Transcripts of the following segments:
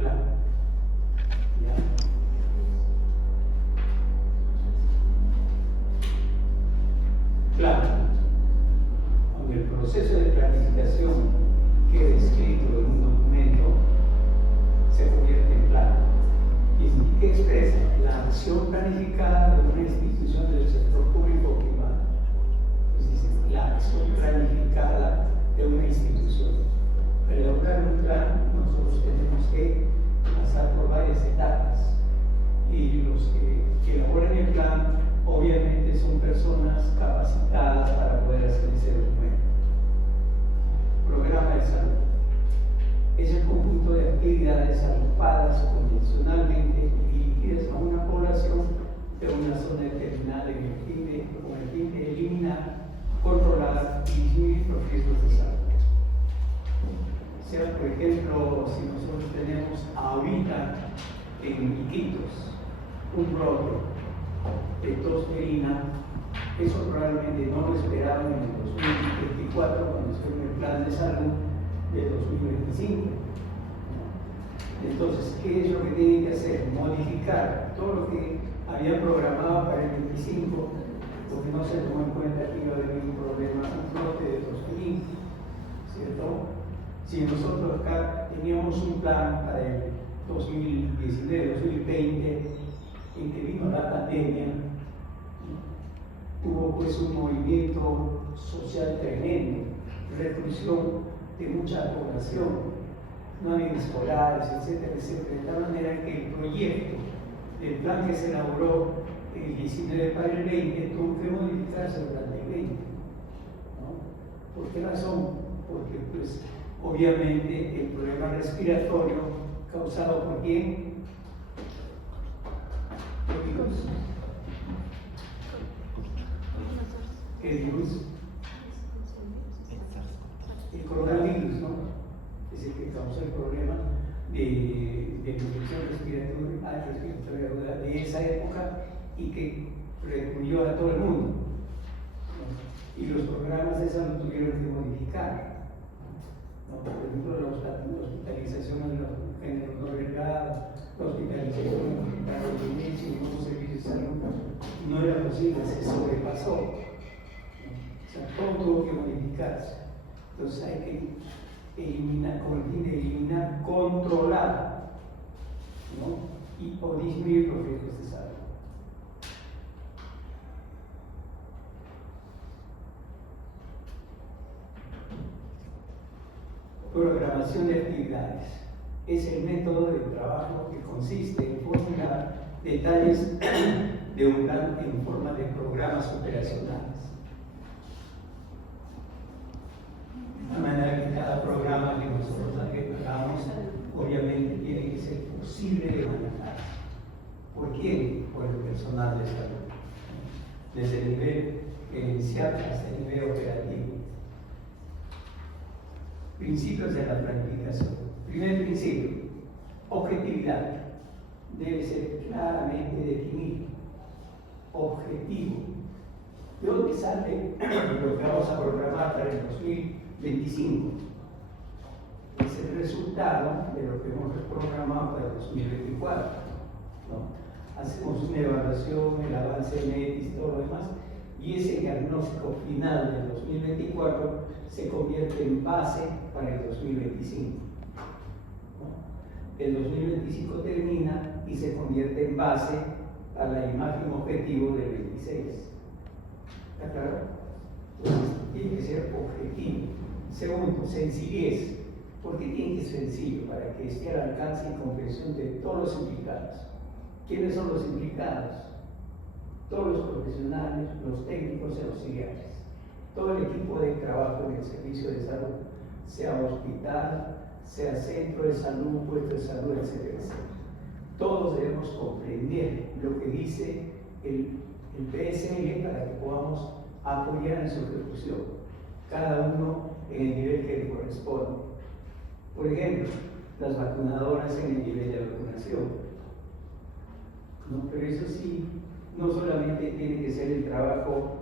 plan. ¿Ya? Claro, cuando el proceso de planificación queda escrito en un documento, se convierte en plan. ¿Y qué expresa? La acción planificada de una institución del sector público o privado. Entonces dice, la acción planificada de una institución. Para elaborar un plan, nosotros tenemos que pasar por varias etapas. Y los que elaboran el plan, obviamente, son personas capacitadas para poder hacer ese documento. Programa de salud. Es el conjunto de actividades agrupadas convencionalmente y dirigidas a una población de una zona determinada con el fin de eliminar, controlar y disminuir los riesgos de salud. O sea, por ejemplo, si nosotros tenemos ahorita en Iquitos un brote de tos ferina, eso probablemente no lo esperaban en el 2024 cuando se dio el plan de salud de 2025. Entonces, ¿qué es lo que tienen que hacer? Modificar todo lo que habían programado para el 25, porque no se tomó en cuenta que iba a haber un problema, un brote de tos ferina, ¿cierto? Si nosotros acá teníamos un plan para el 2019-2020, en que vino la pandemia, hubo pues un movimiento social tremendo, reclusión de mucha población, no había escolares, etcétera, etcétera, de tal manera que el proyecto del plan que se elaboró el 19 para el 20 tuvo que modificarse durante el 20. ¿No? ¿Por qué razón? Porque pues obviamente el problema respiratorio causado por quién? ¿Qué virus? ¿Qué virus? El coronavirus, ¿no? Es el que causó el problema de infección respiratoria aguda de esa época y que recluyó a todo el mundo, ¿no? Y los programas de salud tuvieron que modificar, ¿no? Por ejemplo, la hospitalización de los géneros no delgados, la hospitalización en hospitales de inicio y nuevos servicios de salud no era posible, se sobrepasó, ¿no? O sea, todo tuvo que modificarse. Entonces hay que eliminar, con el fin de eliminar, controlar, ¿no? O disminuir los riesgos de salud. Programación de actividades. Es el método de trabajo que consiste en formular detalles de un plan en forma de programas operacionales. De manera que cada programa que nosotros hagamos, obviamente, tiene que ser posible de manejar. ¿Por quién? Por el personal de salud, desde el nivel gerencial hasta el nivel operativo. Principios de la planificación. Primer principio, objetividad. Debe ser claramente definido. Objetivo. ¿De dónde sale lo que vamos a programar para el 2025? Es el resultado de lo que hemos programado para el 2024. ¿No? Hacemos una evaluación, el avance de METIS y todo lo demás, y ese diagnóstico final del 2024 se convierte en base para el 2025. ¿No? El 2025 termina y se convierte en base a la imagen objetivo del 26. ¿Está claro? Entonces, tiene que ser objetivo. Segundo, sencillez. ¿Por qué tiene que ser sencillo? Para que esté al alcance y comprensión de todos los implicados. ¿Quiénes son los implicados? Todos los profesionales, los técnicos y auxiliares. Todo el equipo de trabajo en el servicio de salud, sea hospital, sea centro de salud, puesto de salud, etcétera, etcétera. Todos debemos comprender lo que dice el PSL para que podamos apoyar en su ejecución, cada uno en el nivel que le corresponde. Por ejemplo, las vacunadoras en el nivel de vacunación. ¿No? Pero eso sí, no solamente tiene que ser el trabajo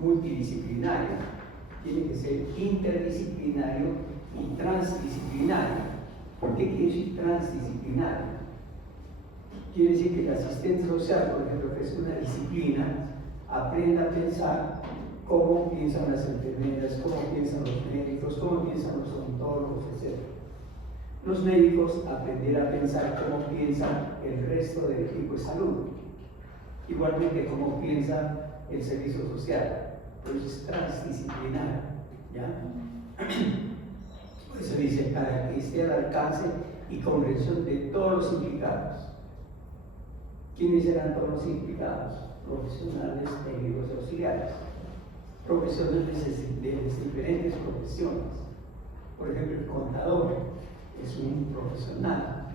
multidisciplinario, tiene que ser interdisciplinario y transdisciplinario. ¿Qué quiere decir transdisciplinario? Quiere decir que el asistente social, por ejemplo, que es una disciplina, aprenda a pensar cómo piensan las enfermeras, cómo piensan los médicos, cómo piensan los odontólogos, etc. Los médicos aprender a pensar cómo piensa el resto del equipo de salud, igualmente cómo piensa el servicio social. Por eso es transdisciplinario, ¿ya? Por eso dice, para que esté al alcance y comprensión de todos los implicados. ¿Quiénes eran todos los implicados? Profesionales, técnicos y auxiliares. Profesionales de diferentes profesiones. Por ejemplo, el contador es un profesional,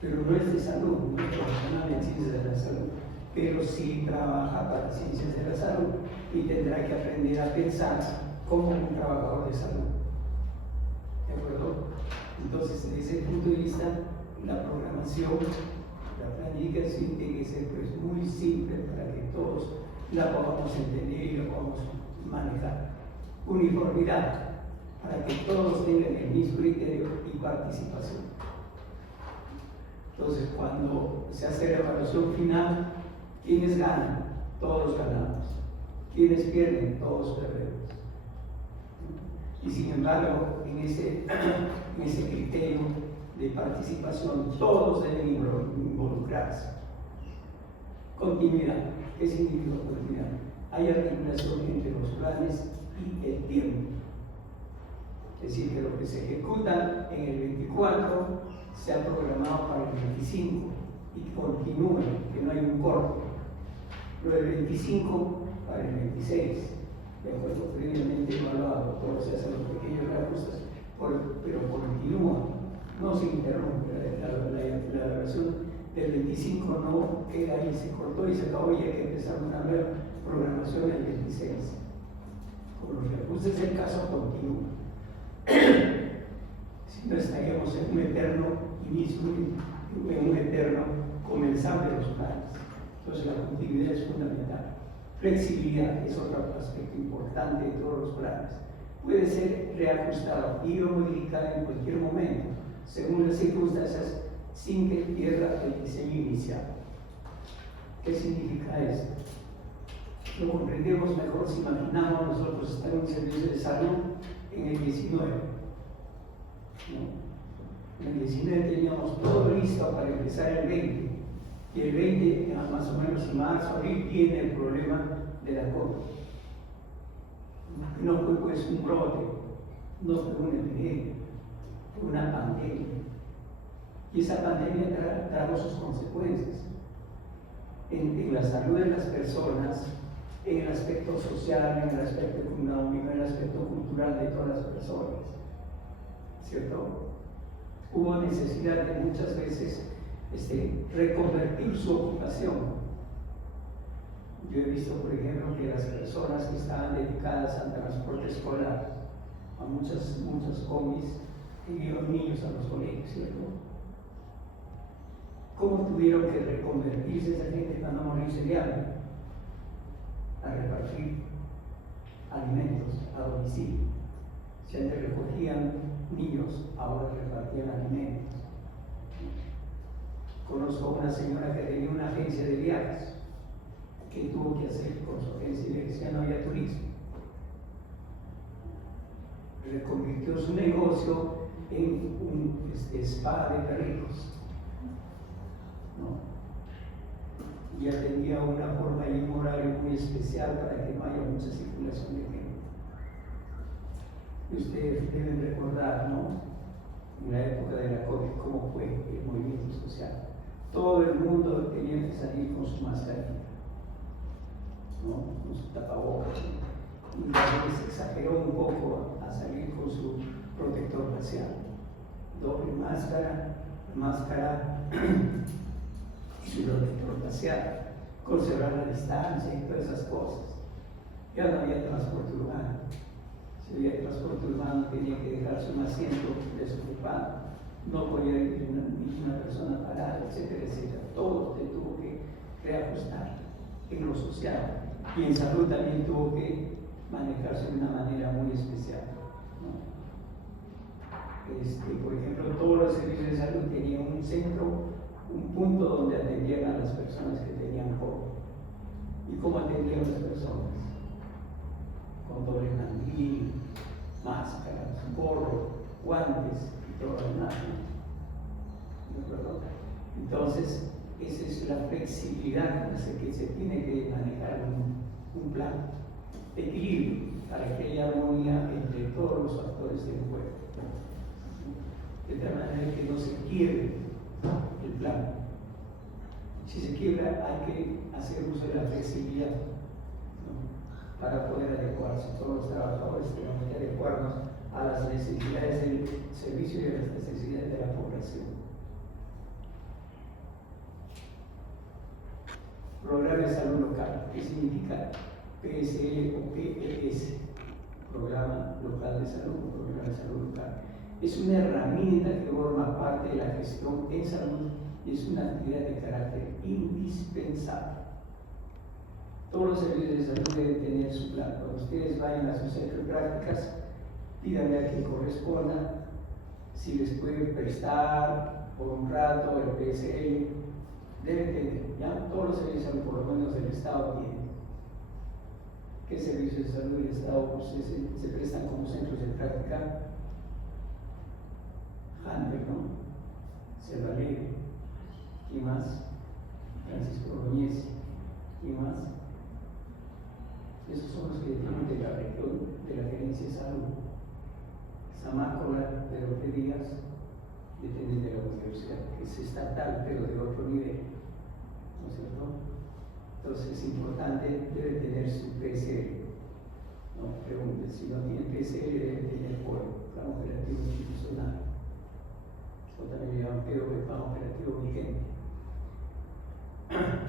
pero no es de salud, no es profesional en ciencias de la salud, pero sí trabaja para ciencias de la salud y tendrá que aprender a pensar como un trabajador de salud. ¿De acuerdo? Entonces, desde ese punto de vista, la programación, la planificación tiene que ser pues, muy simple para que todos la podamos entender y la podamos manejar. Uniformidad, para que todos tengan el mismo criterio y participación. Entonces, cuando se hace la evaluación final, ¿quiénes ganan? Todos ganamos. ¿Quiénes pierden? Todos perdemos. Y sin embargo, en ese criterio de participación, todos deben involucrarse. Continuidad. ¿Qué significa continuidad? Hay articulación entre los planes y el tiempo. Es decir, que lo que se ejecuta en el 24 se ha programado para el 25 y continúe, que no hay un corte. Lo del 25 para el 26, de acuerdo, previamente evaluado, todo se hacen los pequeños reajustes, pero continúa, no se interrumpe. La evaluación del 25 no queda ahí, se cortó y se acabó y hay que empezar una nueva programación del 26. Con los reajustes del caso continúa. Si no estaríamos en un eterno inicio, en un eterno comenzar de los planes. Entonces la continuidad es fundamental. Flexibilidad es otro aspecto importante de todos los planes. Puede ser reajustado y o modificado en cualquier momento, según las circunstancias, sin que pierda el diseño inicial. ¿Qué significa esto? Lo comprendemos mejor si imaginamos nosotros estar en un servicio de salud en el 19. ¿No? En el 19 teníamos todo listo para empezar el 20. Y el 20, más o menos en marzo, abril, viene el problema de la COVID. No fue pues un brote, no fue una epidemia, fue una pandemia. Y esa pandemia trajo sus consecuencias en la salud de las personas, en el aspecto social, en el aspecto económico, en el aspecto cultural de todas las personas. ¿Cierto? Hubo necesidad de muchas veces reconvertir su ocupación. Yo he visto, por ejemplo, que las personas que estaban dedicadas al transporte escolar, a muchas combis, enviaron niños a los colegios, ¿cierto? ¿Cómo tuvieron que reconvertirse esa gente para no morirse de hambre? A repartir alimentos a domicilio. Si antes recogían niños, ahora repartían alimentos. Conozco a una señora que tenía una agencia de viajes. ¿Qué tuvo que hacer con su agencia de viajes? Ya no había turismo. Reconvirtió su negocio en un spa de perritos. ¿No? Y atendía una forma y un horario muy especial para que no haya mucha circulación de gente. Y ustedes deben recordar, ¿no? En la época de la COVID, cómo fue el movimiento social. Todo el mundo tenía que salir con su mascarilla, ¿no? Con su tapabocas. Y a veces exageró un poco a salir con su protector facial. Doble máscara y su protector facial. Conservar la distancia y todas esas cosas. Ya no había transporte urbano. Si había transporte urbano, tenía que dejarse un asiento desocupado. No podía ir una persona parada, etcétera, etcétera. Todo se tuvo que reajustar en lo social. Y en salud también tuvo que manejarse de una manera muy especial, ¿no? por ejemplo, todos los servicios de salud tenían un centro, un punto donde atendían a las personas que tenían COVID. ¿Y cómo atendían a las personas? Con doble mandil, máscara, gorro, guantes y todo lo demás. ¿De acuerdo? Entonces, esa es la flexibilidad con la que se tiene que manejar un plan. Equilibrio para que haya armonía entre todos los factores del juego. De tal manera que no se quiebre el plan. Si se quiebra, hay que hacer uso de la flexibilidad, ¿no? Para poder adecuarse. Todos los trabajadores tenemos que adecuarnos a las necesidades del servicio y a las necesidades de la población. Programa de salud local. ¿Qué significa PSL o PLS? Programa local de salud o programa de salud local. Es una herramienta que forma parte de la gestión en salud y es una actividad de carácter indispensable. Todos los servicios de salud deben tener su plan. Cuando ustedes vayan a sus centros de prácticas, pídanle a quien corresponda si les puede prestar por un rato el PSL. Deben tener, ¿ya? Todos los servicios de salud, por lo menos del Estado, tienen. ¿Qué servicios de salud del Estado pues, se prestan como centros de práctica? Handel, ¿no? Selva Alegre. ¿Quién más? Francisco Ordóñez. ¿Quién más? Esos son los que dependen de la región, de la gerencia de salud. Zamácola, Pedro P. Díaz, dependen de la universidad, que es estatal, pero de otro nivel. ¿No es cierto? Entonces es importante, debe tener su PSL. No pregunten, si no tiene PSL, debe tener plan operativo institucional. O también llaman plan operativo vigente.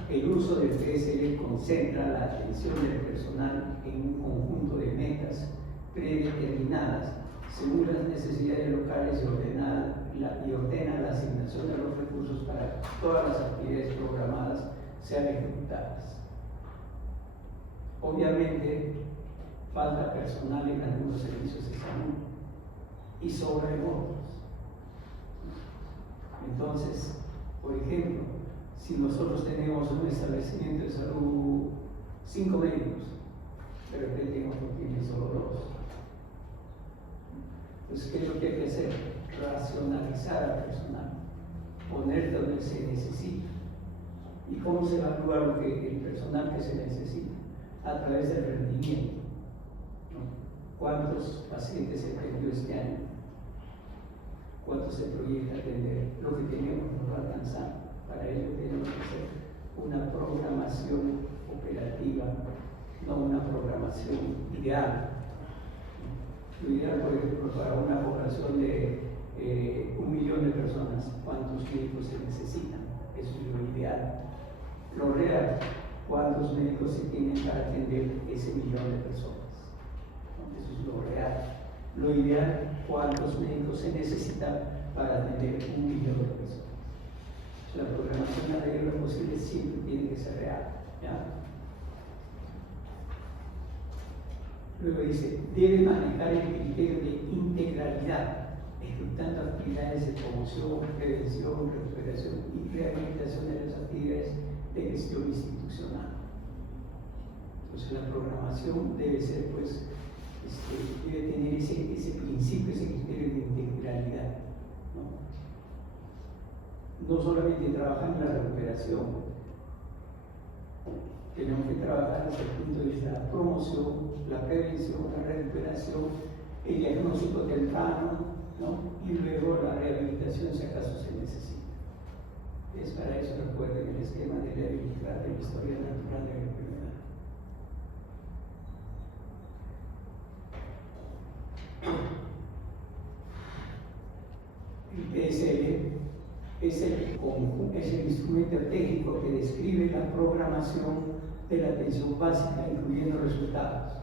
El uso del PSL concentra la atención del personal en un conjunto de metas predeterminadas según las necesidades locales y ordena la asignación de los recursos para que todas las actividades programadas sean ejecutadas. Obviamente, falta personal en algunos servicios de salud y sobra en otros. Entonces, por ejemplo, si nosotros tenemos un establecimiento de salud 5 médicos, de repente otro tiene solo 2. Entonces, ¿qué es lo que hay que hacer? Racionalizar al personal, poner donde se necesita. ¿Y cómo se evalúa el personal que se necesita? A través del rendimiento, ¿no? ¿Cuántos pacientes se atendió este año? ¿Cuántos se proyecta atender? Lo que tenemos no va a alcanzar. Para ello tenemos que hacer una programación operativa, no una programación ideal. Lo ideal, por ejemplo, para una población de 1 millón de personas, ¿cuántos médicos se necesitan? Eso es lo ideal. Lo real, ¿cuántos médicos se tienen para atender ese 1 millón de personas? Eso es lo real. Lo ideal, ¿cuántos médicos se necesitan para atender 1 millón de personas? La programación, a la medida de lo posible, siempre tiene que ser real, ¿ya? Luego dice, debe manejar el criterio de integralidad, ejecutando actividades de promoción, prevención, recuperación y rehabilitación de las actividades de gestión institucional. Entonces la programación debe ser, pues, debe tener ese principio, ese criterio de integralidad, ¿no? No solamente trabajar en la recuperación, tenemos que trabajar desde el punto de vista de la promoción, la prevención, la recuperación, el diagnóstico temprano, ¿no? Y luego la rehabilitación si acaso se necesita. Es para eso, recuerden el esquema de rehabilitar de la historia natural de la enfermedad. El PSL es el instrumento técnico que describe la programación de la atención básica, incluyendo resultados,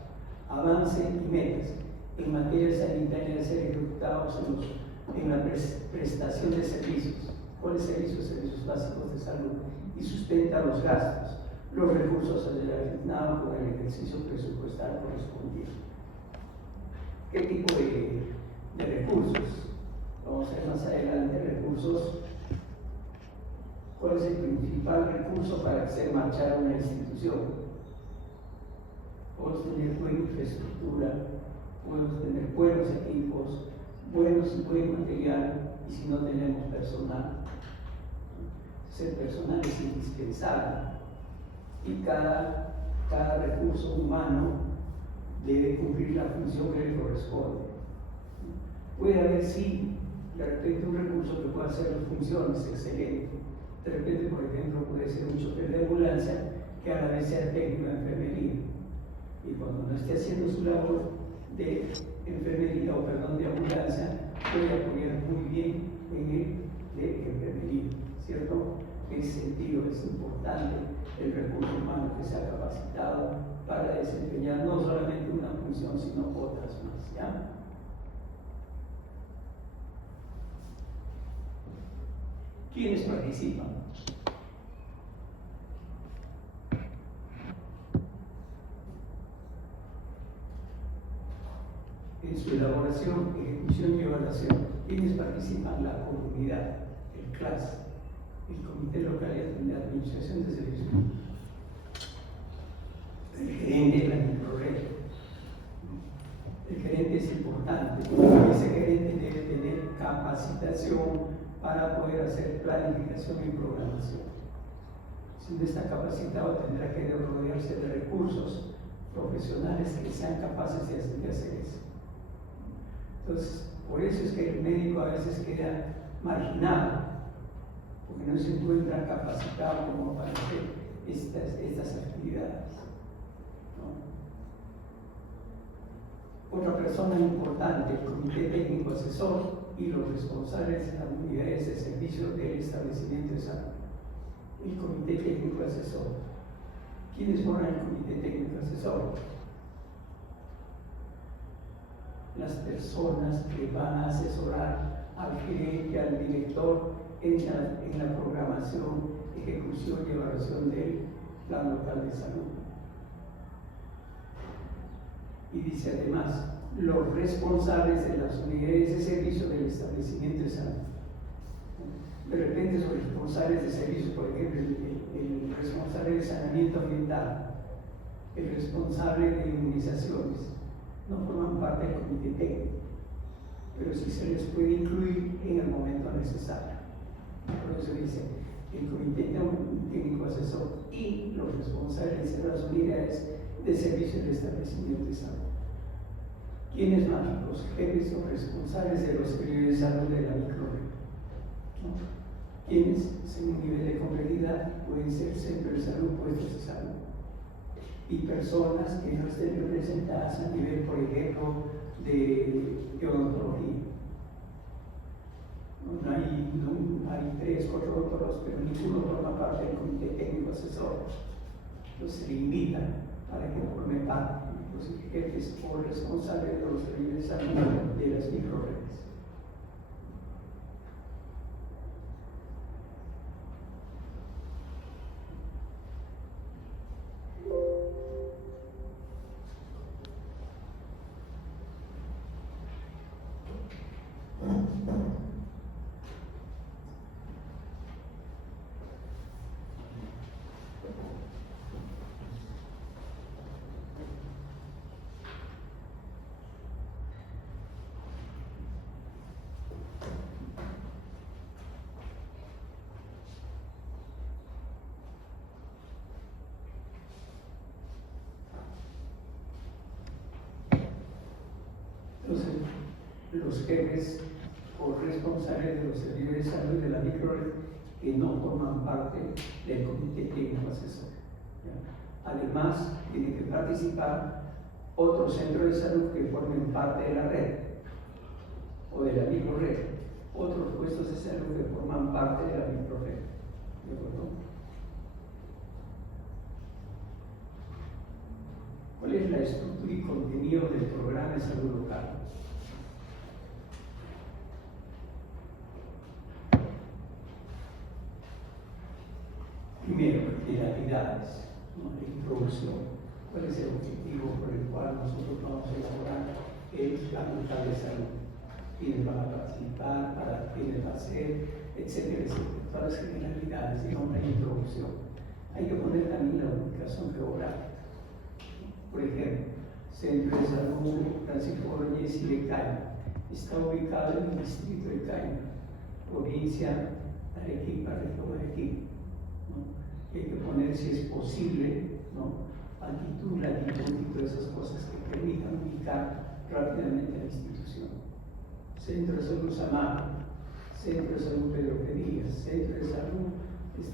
avance y metas en materia sanitaria a ser ejecutados en la prestación de servicios. ¿Cuáles servicios? Servicios básicos de salud, y sustenta los gastos, los recursos asignados con el ejercicio presupuestal correspondiente. ¿Qué tipo de recursos? vamos a ver más adelante, recursos. ¿Cuál es el principal recurso para hacer marchar una institución? Podemos tener buena infraestructura, podemos tener buenos equipos, buen material, y si no tenemos personal, ese personal es indispensable. Y cada recurso humano debe cumplir la función que le corresponde. Puede haber, sí, de repente un recurso que pueda hacer funciones excelentes. De repente, por ejemplo, puede ser un chofer de ambulancia que a la vez sea técnico de enfermería. Y cuando no esté haciendo su labor de enfermería de ambulancia, puede apoyar muy bien en el de enfermería, ¿cierto? En ese sentido es importante el recurso humano que sea capacitado para desempeñar no solamente una función, sino otras más, ¿ya? ¿Quiénes participan? En su elaboración, ejecución y evaluación, ¿quiénes participan? La comunidad, el CLAS, el Comité Local de Administración de Servicios, el gerente de la microred. El gerente es importante, porque ese gerente debe tener capacitación para poder hacer planificación y programación. Si no está capacitado, tendrá que rodearse de recursos profesionales que sean capaces de hacer eso. Entonces, por eso es que el médico a veces queda marginado, porque no se encuentra capacitado como para hacer estas actividades, ¿no? Otra persona importante, el Comité Técnico Asesor y los responsables de las unidades de servicio del establecimiento de salud. El Comité Técnico Asesor. ¿Quiénes forman el Comité Técnico Asesor? Las personas que van a asesorar al gerente, al director en la programación, ejecución y evaluación del plan local de salud. Y dice además, los responsables de las unidades de servicio del establecimiento de salud. De repente son responsables de servicio, por ejemplo, el responsable de saneamiento ambiental, el responsable de inmunizaciones, no forman parte del comité técnico, pero sí se les puede incluir en el momento necesario. Por eso dice, el comité técnico asesor y los responsables de las unidades de servicio del establecimiento de salud. ¿Quiénes más? Los jefes o responsables de los servicios de salud de la microred, ¿no? Quienes, según nivel de complejidad, pueden ser centros de salud, puestos de salud, y personas que no estén representadas a nivel, por ejemplo, de odontología. Hay 3, 4 odontólogos, pero ninguno forma parte del comité técnico asesor. Entonces se le invita para que forme parte los jefes o responsables de los servicios de salud de las microredes. Entonces, los jefes o responsables de los servicios de salud de la microred que no forman parte del comité técnico asesor. ¿Ya? Además, tienen que participar otros centros de salud que formen parte de la red o de la microred, otros puestos de salud que forman parte de la microred. ¿De acuerdo? ¿Cuál es la estructura y contenido del programa de salud local? Primero, finalidades, ¿no? La introducción. ¿Cuál es el objetivo por el cual nosotros vamos a elaborar el plan local de salud? quiénes van a participar, para quiénes va a ser, etcétera, etcétera. Todas las generalidades, digamos, la introducción. Hay que poner también la ubicación geográfica. Por ejemplo, Centro de Salud Francisco Bolognesi de Caima. Está ubicado en el distrito de Caima, provincia Arequipa, región Arequipa. ¿No? Hay que poner, si es posible, ¿no?, altitud, latitud y todas esas cosas que permitan ubicar rápidamente la institución. Centro de Salud Samaje, Centro de Salud Pedro Pedías, Centro de Salud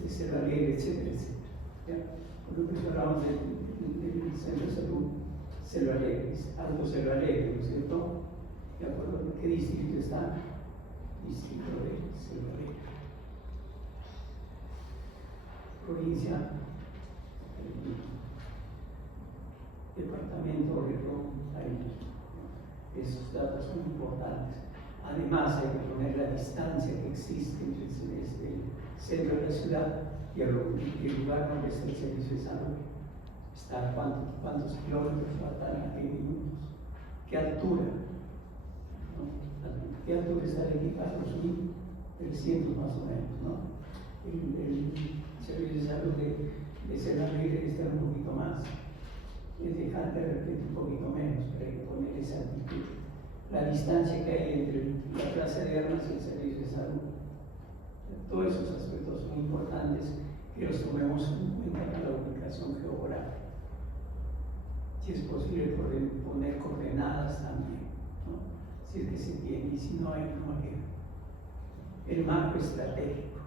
Cerro Alegre, etcétera, etcétera. ¿Ya? Por ejemplo, hablamos del Centro de Salud Cerro Alegre, Alto Cerro Alegre, ¿no es cierto? ¿De acuerdo? ¿En qué distrito está? Distrito de Cerro Alegre. Provincia, departamento Rincón, Arica. Esos datos son importantes. Además, hay que poner la distancia que existe entre el centro de la ciudad y el lugar donde está el servicio de salud. Está cuántos kilómetros faltan, a qué minutos, qué altura, ¿no? ¿Qué altura está el equipaje? 2.300 más o menos, ¿no? El servicio de salud de Cerro Alegre está un poquito más. Es dejar de repente un poquito menos, pero hay que poner esa altitud. La distancia que hay entre la plaza de armas y el servicio de salud. Todos esos aspectos son importantes que los tomemos en cuenta para la ubicación geográfica. Si es posible poner coordenadas también, ¿no? Si es que se tiene, y si no hay, no hay. El marco estratégico.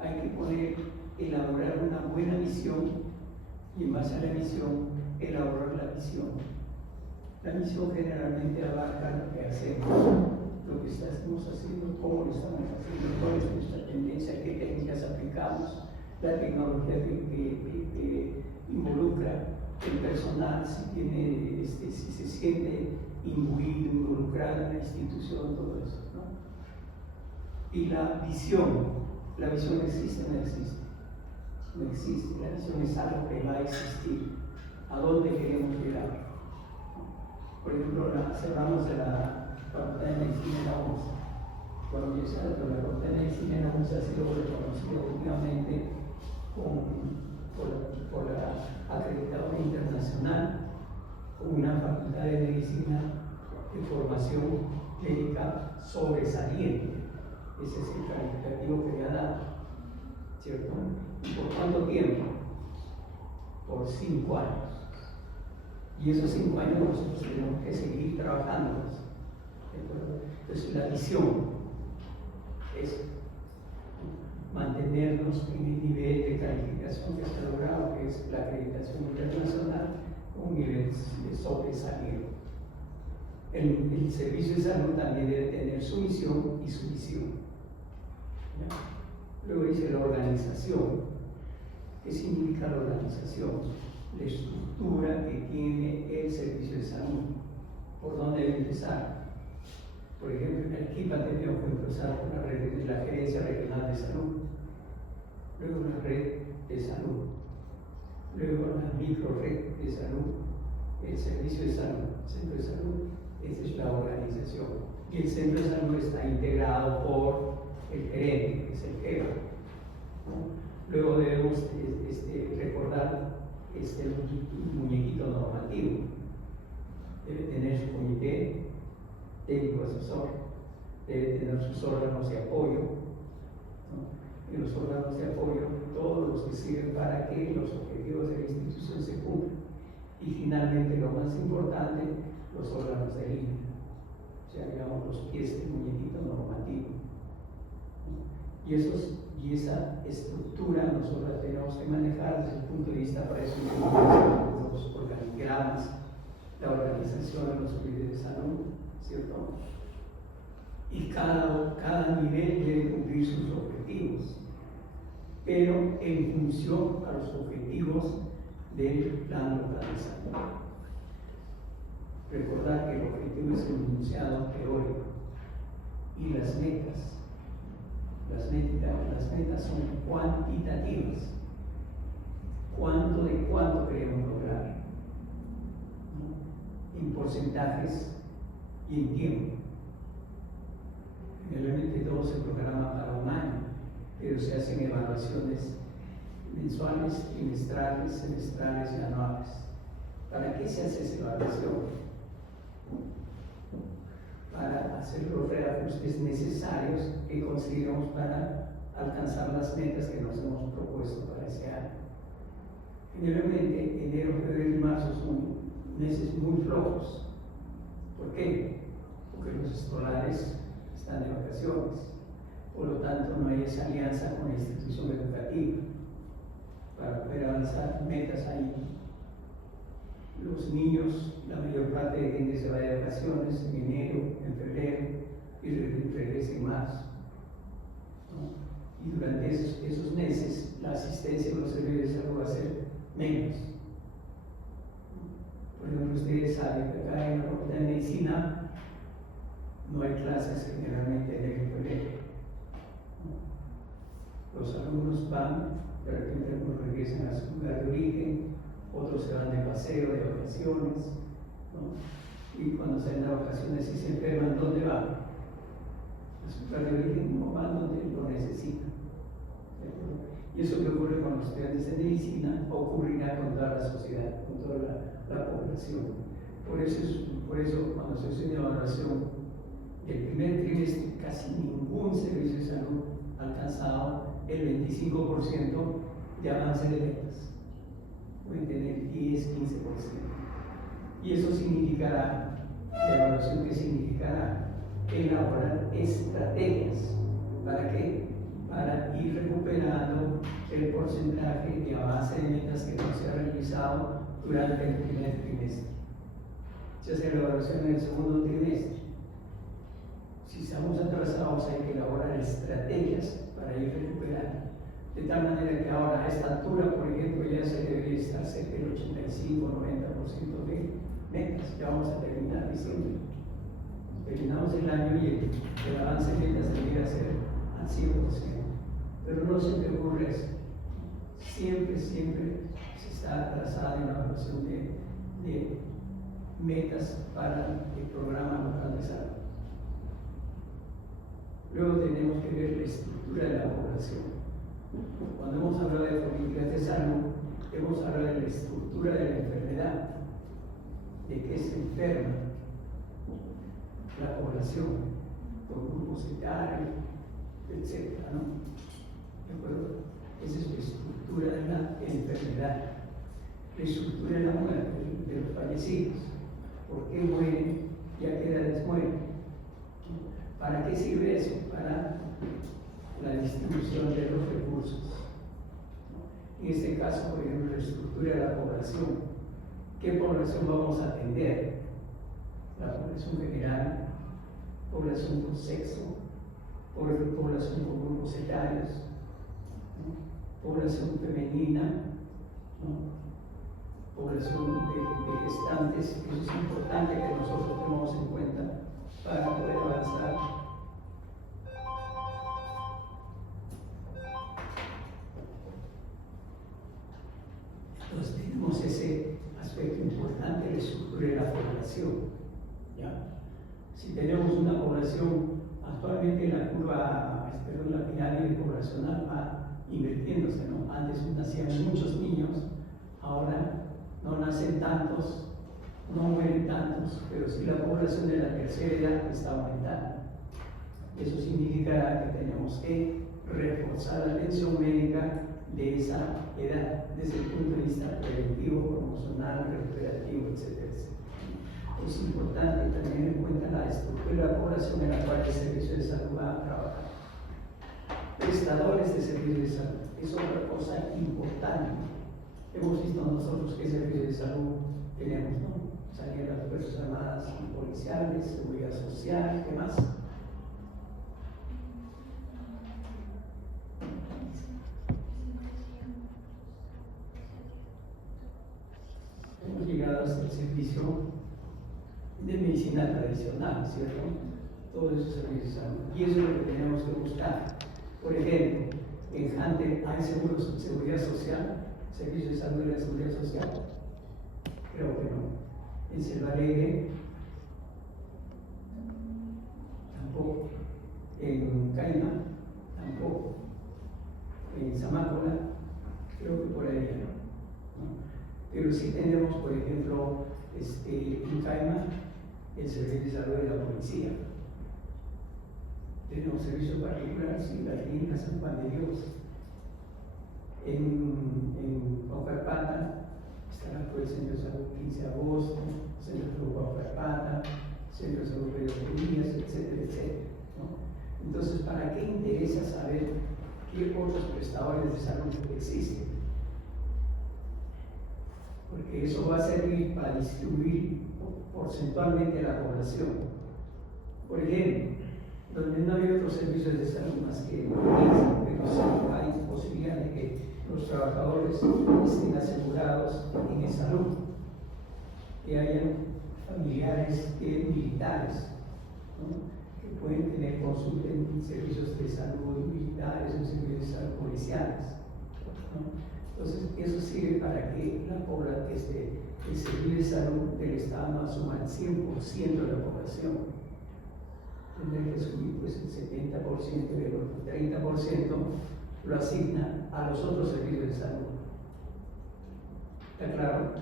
Hay que elaborar una buena visión y en base a la visión, elaborar la visión. La misión generalmente abarca lo que hacemos, lo que estamos haciendo, cómo lo estamos haciendo, cuál es nuestra tendencia, qué técnicas aplicamos, la tecnología que involucra el personal, si se siente imbuido, involucrado en la institución, todo eso, ¿no? Y la visión existe o no existe. No existe, la visión es algo que va a existir. ¿A dónde queremos llegar? Por ejemplo, hablamos de la Facultad de Medicina de la UNS. Cuando yo salgo, la Facultad de Medicina de la UNS ha sido reconocida últimamente por la acreditadora internacional como una Facultad de Medicina de formación clínica sobresaliente. Ese es el calificativo que le ha dado, ¿cierto? ¿Y por cuánto tiempo? Por 5 años. Y esos 5 años nosotros tenemos que seguir trabajando. Entonces la visión es mantenernos en el nivel de calificación que se ha logrado, que es la acreditación internacional, un nivel de sobresaliente. El servicio de salud también debe tener su misión y su visión. ¿Ya? Luego dice la organización. ¿Qué significa la organización? La estructura que tiene el servicio de salud. ¿Por dónde debe empezar? Por ejemplo, en Arequipa tenemos que empezar por la red de la Gerencia Regional de Salud, luego una red de salud, luego una microred de salud, el servicio de salud, el centro de salud, esa es la organización. Y el centro de salud está integrado por el gerente, que es el jefe, ¿no? Luego debemos recordar el muñequito normativo. Debe tener su comité técnico asesor, debe tener sus órganos de apoyo, ¿no? Y los órganos de apoyo, todos los que sirven para que los objetivos de la institución se cumplan. Y finalmente, lo más importante, los órganos de línea, o sea, digamos, los pies del muñequito normativo, ¿no? Y esa estructura nosotros la tenemos que manejar desde el punto de vista para eso los organigramas, la organización de los servicios de salud, ¿cierto? Y cada nivel debe cumplir sus objetivos, pero en función a los objetivos del plan local de salud. Recordar que el objetivo es el enunciado teórico y las metas son cuantitativas. ¿Cuánto queremos lograr? ¿No? En porcentajes y en tiempo. Generalmente todo se programa para un año, pero se hacen evaluaciones mensuales, trimestrales, semestrales y anuales. ¿Para qué se hace esa evaluación? Para hacer los reajustes necesarios que consideramos para alcanzar las metas que nos hemos propuesto para ese año. Generalmente enero, febrero y marzo son meses muy flojos. ¿Por qué? Porque los escolares están de vacaciones. Por lo tanto, no hay esa alianza con la institución educativa para poder avanzar metas ahí. Los niños, la mayor parte de gente se va de vacaciones en enero, en febrero y regresa en marzo, ¿no? Y durante esos meses la asistencia a los servicios de salud va a ser menos. Por ejemplo, ustedes saben que acá en la Facultad de Medicina no hay clases generalmente en enero y febrero, ¿no? Los alumnos van, de repente algunos regresan a su lugar de origen, otros se van de paseo, de vacaciones, ¿no? Y cuando salen de vacaciones y se enferman, ¿dónde van? A su lugar de origen, no van donde lo necesitan. Y eso que ocurre con los estudiantes de medicina ocurrirá con toda la sociedad, con toda la población. Por eso cuando se hace una evaluación del primer trimestre, casi ningún servicio de salud ha alcanzado el 25% de avance de metas. Pueden tener 10, 15%. Y eso significará, la evaluación que significará, elaborar estrategias. ¿Para qué? Para ir recuperando el porcentaje de avance de metas que no se ha realizado durante el primer trimestre. Se hace la evaluación en el segundo trimestre. Si estamos atrasados, hay que elaborar estrategias para ir recuperando. De tal manera que ahora, a esta altura, por ejemplo, ya se debería estar cerca del 85-90% de metas. Ya vamos a terminar diciembre. Terminamos el año y el avance de metas debería ser al 100%. Pero no se me ocurre eso. Siempre se está atrasada en la evaluación de metas para el programa local de salud. Luego tenemos que ver la estructura de la población. Cuando hemos hablado de políticas de salud, hemos hablado de la estructura de la enfermedad, de qué se enferma la población, por grupos etarios, etc., ¿no? ¿De acuerdo? Esa es la estructura de la enfermedad, la estructura de la muerte, de los fallecidos. ¿Por qué mueren y a qué edades mueren? ¿Para qué sirve eso? Para la distribución de los recursos. En este caso, por ejemplo, la estructura de la población. ¿Qué población vamos a atender? La población general, población por sexo, población por grupos etarios, ¿no? Población femenina, ¿no? Población de gestantes. Eso es importante que nosotros tengamos en cuenta para poder avanzar. Entonces tenemos ese aspecto importante de la estructura de la población, ¿ya? Si tenemos una población, actualmente la curva, la pirámide poblacional va invirtiéndose, ¿no? Antes nacían muchos niños, ahora no nacen tantos, no mueren tantos, pero sí la población de la tercera edad está aumentando. Eso significará que tenemos que reforzar la atención médica de esa edad, desde el punto de vista preventivo, promocional, recuperativo, etc. Es importante tener en cuenta la estructura de la población en la cual el servicio de salud va a trabajar. Prestadores de servicios de salud es otra cosa importante. Hemos visto nosotros qué servicios de salud tenemos, ¿no? Salían las Fuerzas Armadas y Policiales, Seguridad Social, ¿qué más? Hemos llegado hasta el servicio de medicina tradicional, ¿cierto? Todos esos servicios de salud. Y eso es lo que tenemos que buscar. Por ejemplo, en Jante hay seguridad social, servicio de salud de la seguridad social. Creo que no. En Selva Alegre tampoco. En Caima, tampoco. En Zamácola, creo que por ahí no. Pero sí tenemos, por ejemplo, en Caima, el servicio de salud de la policía. Tenemos servicio particular, sí, la clínica San Juan de Dios. En Huacarpata estará por el Centro de Salud 15 de agosto, Centro de Salud Huacarpata, Centro de Salud de Pedro, etcétera, etcétera, ¿no? Entonces, ¿para qué interesa saber qué otros prestadores de salud existen? Porque eso va a servir para distribuir porcentualmente a la población. Por ejemplo, donde no hay otros servicios de salud más que pero sí hay posibilidad de que los trabajadores estén asegurados en salud, que hayan familiares militares, ¿no? Que pueden tener consulta en servicios de salud militares o servicios de salud policiales, ¿no? Entonces, eso sirve para que la población, el servicio de salud del Estado no asuma el 100% de la población. Tendrá que asumir pues, el 70% del otro 30% lo asigna a los otros servicios de salud. ¿Está claro?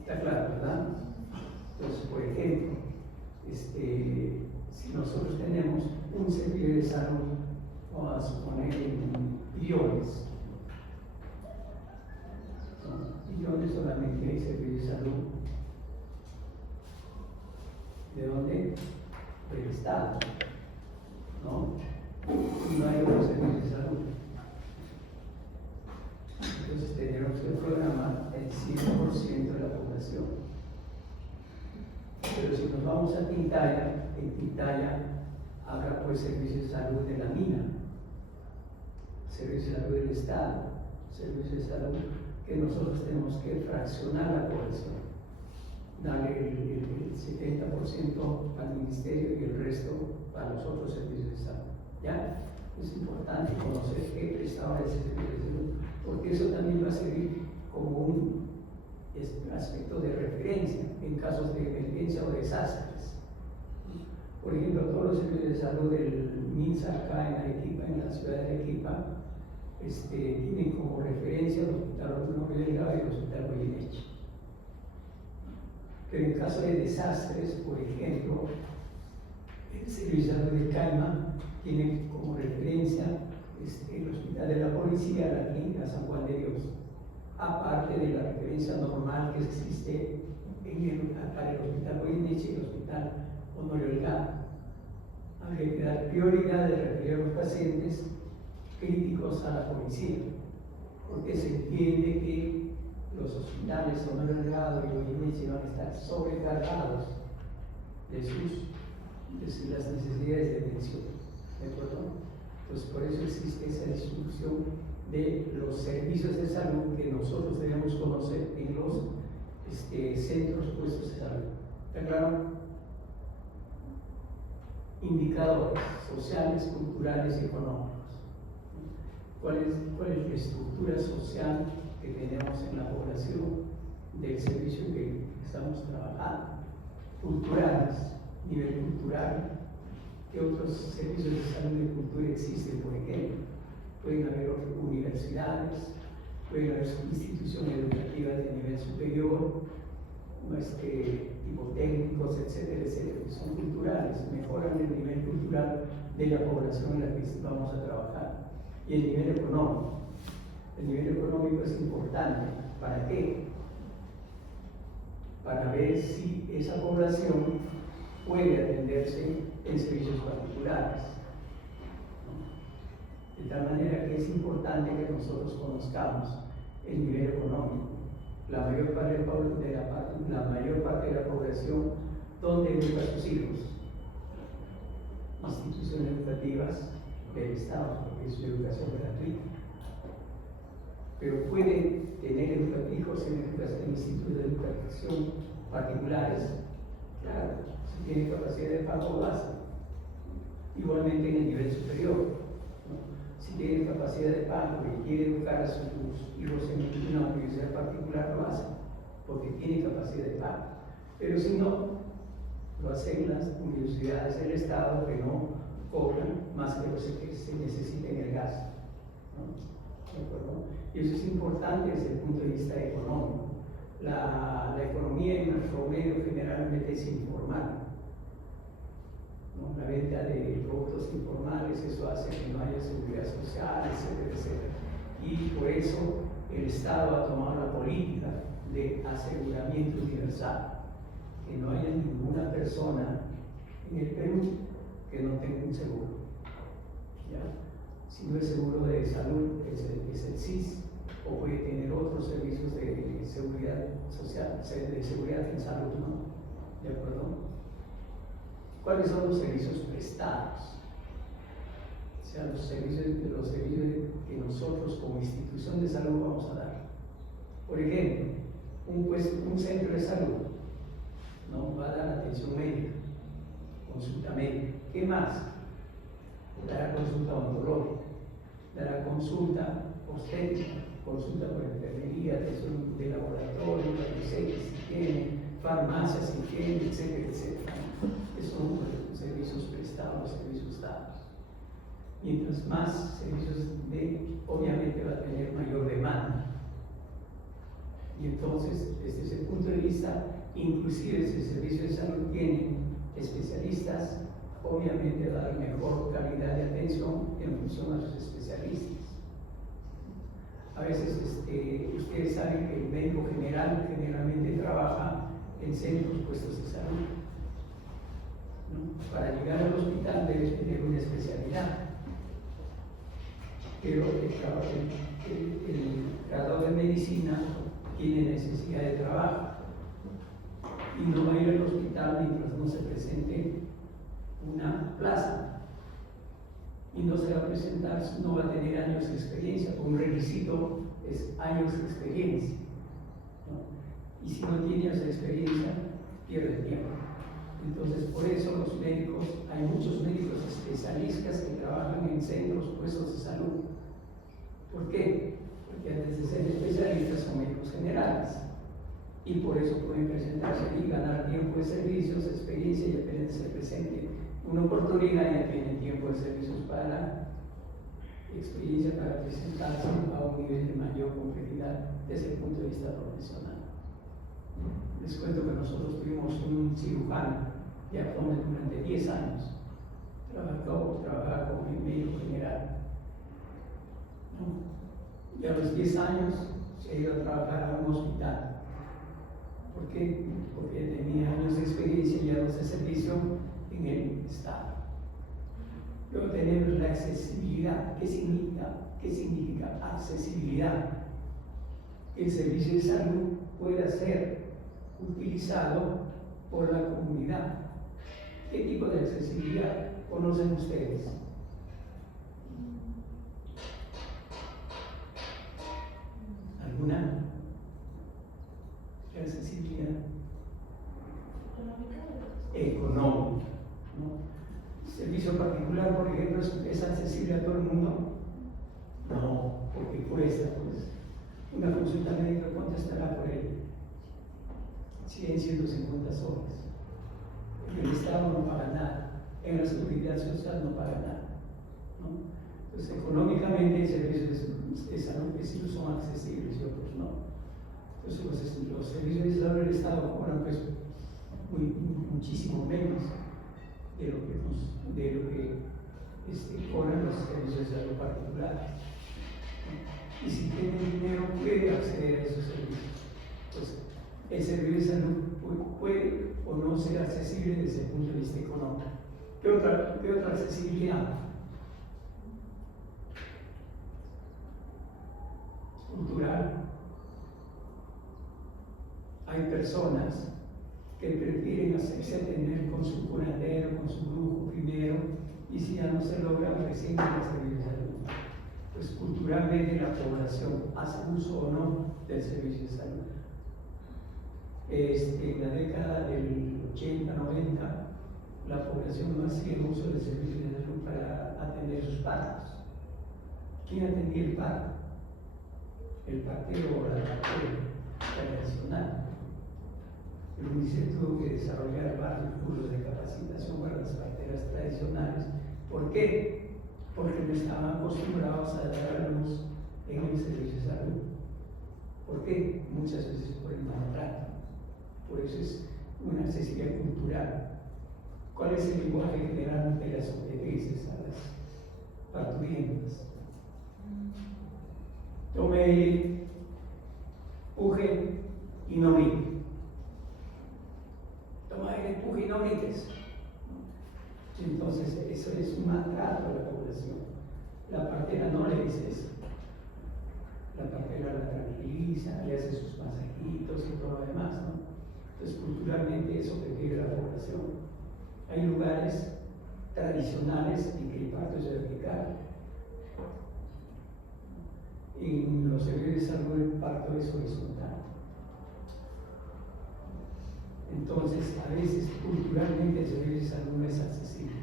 Está claro, ¿verdad? Entonces, por ejemplo, si nosotros tenemos un servicio de salud, vamos a suponer en billones, ¿no? Billones solamente hay servicios de salud. ¿De dónde? Del Estado, ¿no? Y no hay otros servicios de salud. Entonces tenemos que programar el 100% de la población. Pero si nos vamos a Tintaya, en Tintaya habrá pues servicios de salud de la mina, servicios de salud del Estado, servicios de salud que nosotros tenemos que fraccionar la población. Darle el 70% al ministerio y el resto para los otros servicios de salud. ¿Ya? Es importante conocer qué prestadores de servicios de salud, porque eso también va a servir como un aspecto de referencia en casos de emergencia o desastres. Por ejemplo, todos los servicios de salud del MINSA acá en Arequipa, en la ciudad de Arequipa, tienen como referencia el Hospital Autónomo de Delgado y el Hospital Goyeneche. Pero en caso de desastres, por ejemplo, el servicio de salud de Caima tiene como referencia el Hospital de la Policía, la Clínica San Juan de Dios, aparte de la referencia normal que existe para el Hospital Goyeneche y el Hospital Honorio Delgado. Habría que dar prioridad de referir a los pacientes críticos a la policía, porque se entiende que los hospitales Honorio Delgado y Goyeneche van a estar sobrecargados de las necesidades de atención. ¿De acuerdo? Entonces, por eso existe esa distribución de los servicios de salud que nosotros debemos conocer en los centros puestos de salud. ¿Está claro? Indicadores sociales, culturales y económicos. ¿Cuál es la estructura social que tenemos en la población del servicio que estamos trabajando? Culturales, nivel cultural. ¿Qué otros servicios de salud y cultura existen, por ejemplo? Pueden haber universidades, pueden haber instituciones educativas de nivel superior, tipo técnicos, etcétera, etcétera, que son culturales, mejoran el nivel cultural de la población en la que vamos a trabajar. Y el nivel económico. El nivel económico es importante. ¿Para qué? Para ver si esa población puede atenderse en servicios particulares. De tal manera que es importante que nosotros conozcamos el nivel económico. La mayor parte de la población, ¿dónde educa a sus hijos? Instituciones educativas del Estado, porque es una educación gratuita. Pero pueden tener hijos en institutos de educación particulares. Claro, si tienen capacidad de pago, lo hacen. Igualmente en el nivel superior, ¿no? Si tienen capacidad de pago y quieren educar a sus hijos en una universidad particular, lo hacen, porque tienen capacidad de pago. Pero si no, Lo hacen las universidades del Estado que no cobran más que lo que se necesita en el gasto, ¿no? ¿De acuerdo? Y eso es importante desde el punto de vista económico. La economía en nuestro medio generalmente es informal, ¿no? La venta de productos informales, eso hace que no haya seguridad social, etcétera, etcétera. Y por eso el Estado ha tomado la política de aseguramiento universal, que no haya ninguna persona en el Perú que no tenga un seguro, ¿ya? Si no es seguro de salud, es el SIS, o puede tener otros servicios de seguridad social, de seguridad en salud, ¿no? ¿De acuerdo? ¿Cuáles son los servicios prestados? O sea, los servicios que nosotros como institución de salud vamos a dar. Por ejemplo, un centro de salud, ¿no? Va a dar atención médica, consulta médica. ¿Qué más? Dará consulta odontológica, dará consulta obstétrica, consulta por enfermería, atención de laboratorio, recetas si tiene, farmacias si tiene, etcétera, etcétera. Esos son servicios prestados, servicios dados. Mientras más servicios obviamente va a tener mayor demanda. Y entonces, desde ese punto de vista, inclusive si el servicio de salud tiene especialistas, obviamente va a dar mejor calidad de atención en función a sus especialistas. A veces ustedes saben que el médico general generalmente trabaja en centros, puestos de salud, ¿no? Para llegar al hospital debe tener una especialidad, pero el graduado de medicina tiene necesidad de trabajo y no va a ir al hospital mientras no se presente una plaza, y no se va a presentar, no va a tener años de experiencia. Un requisito es años de experiencia, ¿no? Y si no tiene años de experiencia, pierde tiempo. Entonces, por eso los médicos, hay muchos médicos especialistas que trabajan en centros, puestos de salud. ¿Por qué? Porque antes de ser especialistas son médicos generales, y por eso pueden presentarse y ganar tiempo de servicios, experiencia, y apenas se presente una oportunidad, ya tienen tiempo de servicios para experiencia, para presentarse a un nivel de mayor complejidad desde el punto de vista profesional. Les cuento que nosotros tuvimos un cirujano de abdomen durante 10 años, trabajaba como médico general, ¿no? Y a los 10 años se ha ido a trabajar a un hospital. ¿Por qué? Porque tenía años de experiencia y años de servicio en el Estado. Luego tenemos la accesibilidad. ¿Qué significa accesibilidad? Que el servicio de salud pueda ser utilizado por la comunidad. ¿Qué tipo de accesibilidad conocen ustedes? ¿Alguna? ¿Qué accesibilidad? Económica, ¿no? ¿Servicio particular, por ejemplo, es accesible a todo el mundo? No, porque cuesta, pues. Una consulta médica, ¿cuánto estará por él? 100, 150 soles. El Estado no paga nada, en la seguridad social no paga nada, ¿no? Entonces, económicamente, servicios de salud que sí son accesibles y otros no. Entonces, los servicios de salud del Estado cobran pues muchísimo menos de lo que cobran los servicios de salud particulares, ¿no? Y si tiene dinero puede acceder a esos servicios. Entonces, el servicio de salud puede o no ser accesible desde el punto de vista económico. ¿Qué otra accesibilidad? Cultural. Hay personas que prefieren hacerse atender con su curandero, con su brujo primero, y si ya no se logra, recién el servicio de salud. Pues culturalmente la población hace uso o no del servicio de salud. En la década del 80, 90, la población no hacía uso del servicio de salud para atender sus partos. ¿Quién atendía el parto? El partero o la partera tradicional. el municipio tuvo que desarrollar varios cursos de capacitación para las parteras tradicionales. ¿Por qué? Porque no estaban acostumbrados a dar a luz en el servicio de salud. ¿Por qué? Muchas veces por el maltrato. Por eso es una accesibilidad cultural. ¿Cuál es el lenguaje general de las obstetrices a las parturientas? Tome aire, puje y no grite. Toma aire, puje y no grites. Entonces, eso es un maltrato a la población. La partera no le dice eso. La partera la tranquiliza, le hace sus masajitos y todo lo demás, ¿no? Entonces, culturalmente eso prefiere la población. Hay lugares tradicionales en que el parto es vertical. En los servicios de salud el parto es horizontal. Entonces, a veces culturalmente el servicio de salud no es accesible.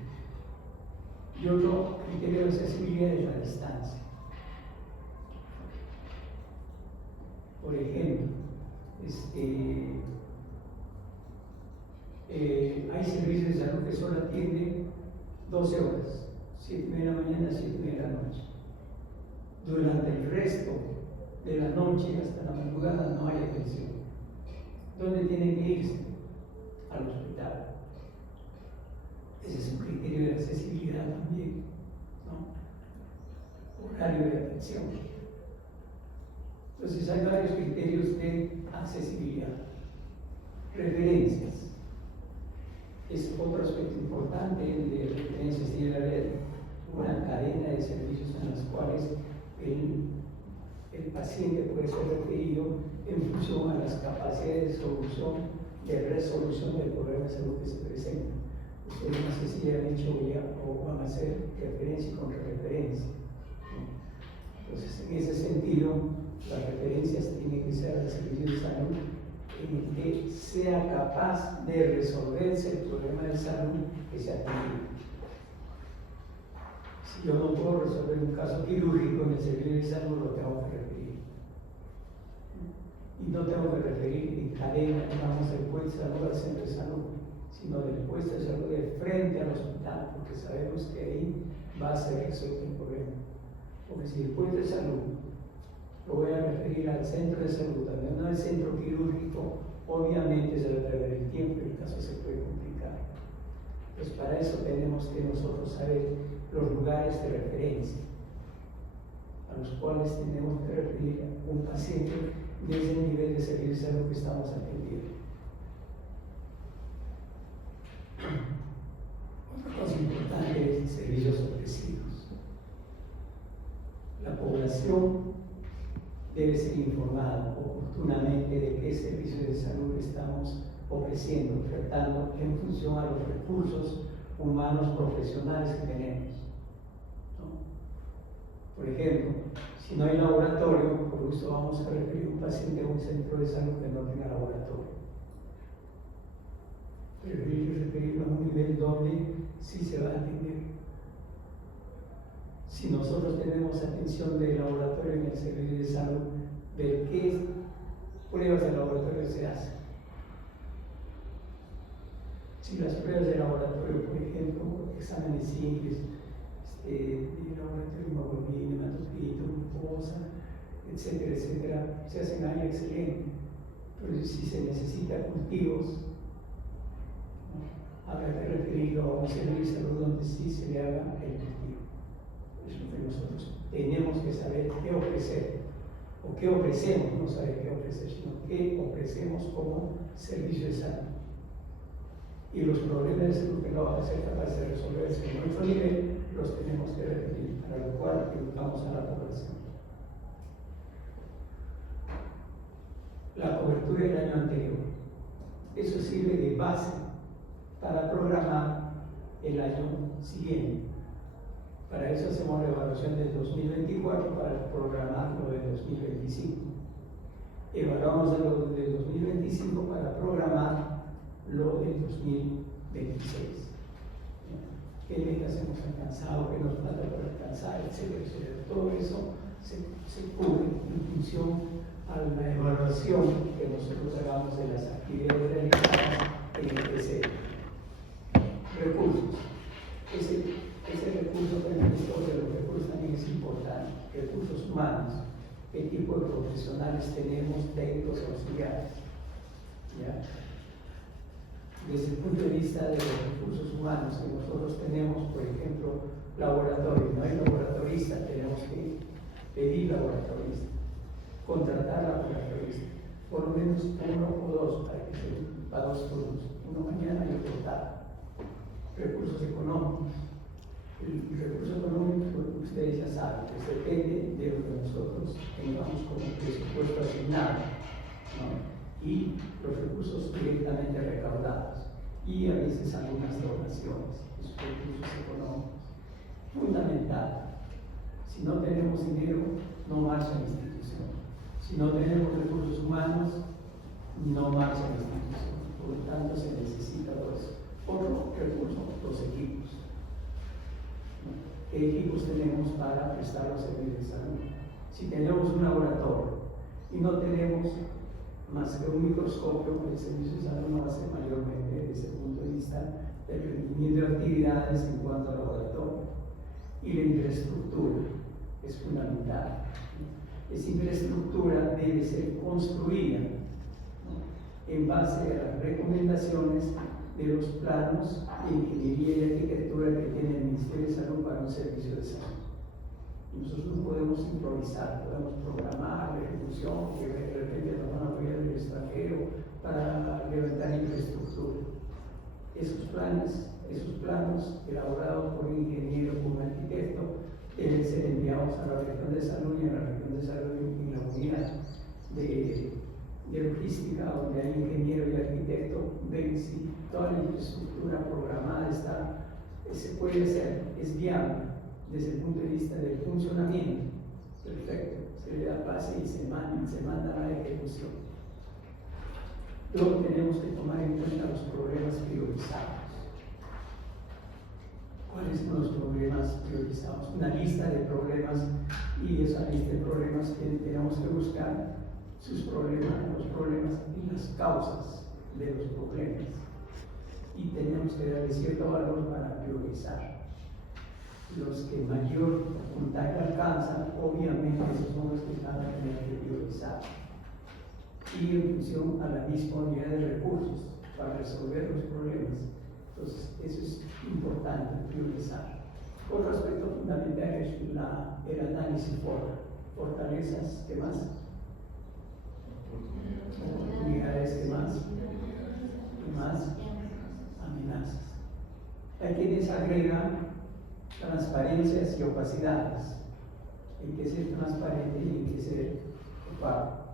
Y otro criterio de accesibilidad es la distancia. Por ejemplo, hay servicios de salud que solo atienden 12 horas, 7:30 de la mañana, 7:30 de la noche. Durante el resto de la noche hasta la madrugada no hay atención. ¿Dónde tienen que irse? Al hospital. Ese es un criterio de accesibilidad también, ¿no? Horario de atención. Entonces hay varios criterios de accesibilidad. Referencias. Es otro aspecto importante de referencias. Tiene que haber una cadena de servicios en las cuales el paciente puede ser referido en función a las capacidades de resolución del problema de salud que se presenta. Ustedes no sé si ya han hecho ya o van a hacer referencia con referencia. Entonces, en ese sentido, las referencias tienen que ser al servicio de salud en el que sea capaz de resolverse el problema de salud que se ha tenido. Si yo no puedo resolver un caso quirúrgico en el servicio de salud, lo tengo que referir. Y no tengo que referir en cadena, digamos, del puesto de salud al centro de salud, sino del puesto de salud de frente al hospital, porque sabemos que ahí va a ser resuelto el problema. Porque si el puesto de salud lo voy a referir al centro de salud, también no al centro quirúrgico, obviamente se va a perder el tiempo y el caso se puede complicar. Pues para eso tenemos que nosotros saber los lugares de referencia a los cuales tenemos que referir a un paciente desde el nivel de servicio de salud que estamos atendiendo. Otra cosa importante es servicios ofrecidos. La población debe ser informada oportunamente de qué servicios de salud estamos ofreciendo, ofertando en función a los recursos humanos profesionales que tenemos, ¿no? Por ejemplo, si no hay laboratorio, por gusto vamos a referir un paciente a un centro de salud que no tenga laboratorio. Referirlo a un nivel donde sí se va a atender. Si nosotros tenemos atención de laboratorio en el servicio de salud, ver qué pruebas de laboratorio se hacen. Si las pruebas de laboratorio, por ejemplo, exámenes simples, de laboratorio, hemoglobina, hematocrito, glucosa, etcétera, etcétera, se hacen ahí excelente. Pero si se necesita cultivos, ¿no? Habrá que referirlo a un servicio de salud donde sí se le haga el cultivo. Es lo que nosotros tenemos que saber qué ofrecer, o qué ofrecemos, no saber qué ofrecer, sino qué ofrecemos como servicio de salud. Y los problemas de salud que no van a ser capaces de resolverse en nuestro nivel, los tenemos que referir, para lo cual educamos a la población. La cobertura del año anterior. Eso sirve de base para programar el año siguiente. Para eso hacemos la evaluación del 2024 para programar lo del 2025. Evaluamos lo del 2025 para programar lo del 2026. ¿Qué metas hemos alcanzado? ¿Qué nos falta por alcanzar? Etcétera, etcétera. Todo eso se cubre en función a la evaluación que nosotros hagamos de las actividades realizadas en el TCE. Recursos. Ese recurso de los recursos también es importante. Recursos humanos. ¿Qué tipo de profesionales tenemos, técnicos auxiliares? ¿Ya? Desde el punto de vista de los recursos humanos que nosotros tenemos, por ejemplo, laboratorio. No hay laboratorista, tenemos que pedir laboratorista, contratar laboratorista, por lo menos uno o dos para dos turnos, uno mañana y otro tarde. Recursos económicos. El recurso económico, ustedes ya saben, pues depende de lo que nosotros tengamos como presupuesto asignado, ¿no? Y los recursos directamente recaudados, y a veces algunas donaciones, esos recursos económicos. Fundamental. Si no tenemos dinero, no marcha la institución. Si no tenemos recursos humanos, no marcha la institución. Por lo tanto, se necesita todo eso. Otro recurso, los equipos. ¿Qué equipos tenemos para prestar los servicios de salud? Si tenemos un laboratorio y no tenemos más que un microscopio, el servicio de salud no va a ser mayormente desde el punto de vista del rendimiento de actividades en cuanto al laboratorio. Y la infraestructura es fundamental. Esa infraestructura debe ser construida, ¿no?, en base a las recomendaciones de los planos de ingeniería y arquitectura que tiene el Ministerio de Salud para un servicio de salud. Nosotros no podemos improvisar, podemos programar la ejecución, que de repente nos van a apoyar del extranjero para levantar infraestructura. Esos planos elaborados por un ingeniero, por un arquitecto, deben ser enviados a la región de salud y a la región de salud y la unidad de logística, donde hay ingeniero y arquitecto, ven si toda la infraestructura programada se puede hacer, es viable desde el punto de vista del funcionamiento. Perfecto, se le da base y se manda a la ejecución. Luego tenemos que tomar en cuenta los problemas priorizados. ¿Cuáles son los problemas priorizados? Una lista de problemas, y esa lista de problemas tenemos que buscar los problemas y las causas de los problemas. Y tenemos que darle cierto valor para priorizar. Los que mayor puntaje alcanzan, obviamente esos son los que van a tener que priorizar. Y en función a la disponibilidad de recursos para resolver los problemas. Entonces, eso es importante, priorizar. Otro aspecto fundamental es el análisis fortalezas, ¿qué más? Oportunidades, ¿qué más? ¿Qué más? Amenazas. Hay quienes agregan transparencias y opacidades. Hay que ser transparente y hay que ser opaco.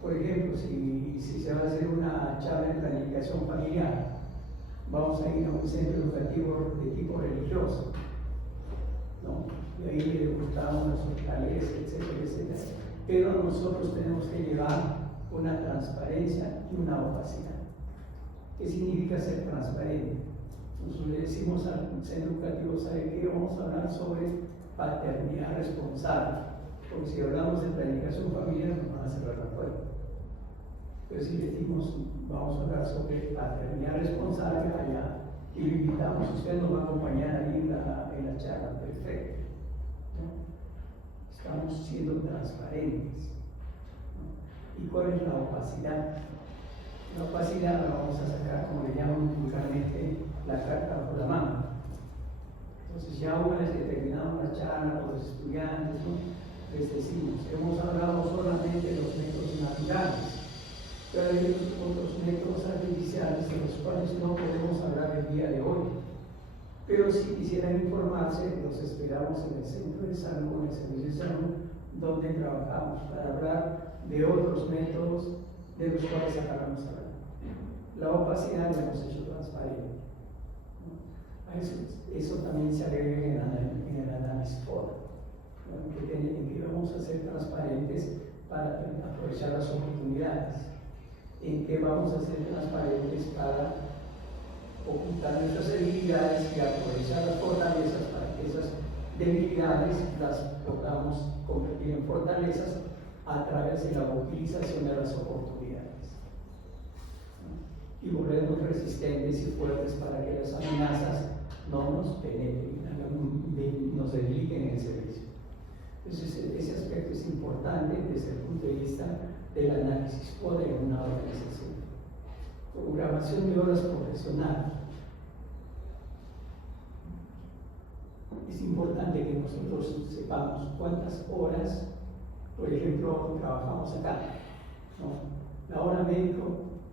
Por ejemplo, si se va a hacer una charla de planificación familiar, vamos a ir a un centro educativo de tipo religioso, ¿no? Y ahí le gustamos las fortalezas, etcétera, etcétera. Pero nosotros tenemos que llevar una transparencia y una opacidad. ¿Qué significa ser transparente? Nosotros le decimos al centro educativo, ¿sabe qué? Vamos a hablar sobre paternidad responsable. Porque si hablamos de planificación familiar, nos van a cerrar la puerta. Pero si decimos, vamos a hablar sobre paternidad responsable allá, y lo invitamos, usted nos va a acompañar ahí en la charla, perfecto. ¿No? Estamos siendo transparentes. ¿No? ¿Y cuál es la opacidad? La opacidad la vamos a sacar, como le llaman vulgarmente, la carta bajo la mano. Entonces, ya una vez que terminamos la charla con los estudiantes, ¿no?, les decimos, hemos hablado solamente de los métodos naturales, pero hay otros métodos artificiales de los cuales no podemos hablar el día de hoy. Pero si quisieran informarse, los esperamos en el centro de salud, en el servicio de salud, donde trabajamos, para hablar de otros métodos de los cuales acabamos de hablar. La opacidad la hemos hecho transparente. Eso también se agrega en el análisis FODA, ¿no? En que vamos a ser transparentes para aprovechar las oportunidades, en que vamos a ser transparentes para ocultar nuestras debilidades y aprovechar las fortalezas para que esas debilidades las podamos convertir en fortalezas a través de la utilización de las oportunidades. Y volvernos resistentes y fuertes para que las amenazas no nos penetren, nos debiliten en el servicio. Entonces, ese aspecto es importante desde el punto de vista del análisis o de una organización. Programación de horas profesionales. Es importante que nosotros sepamos cuántas horas, por ejemplo, trabajamos acá, ¿no? La hora médico,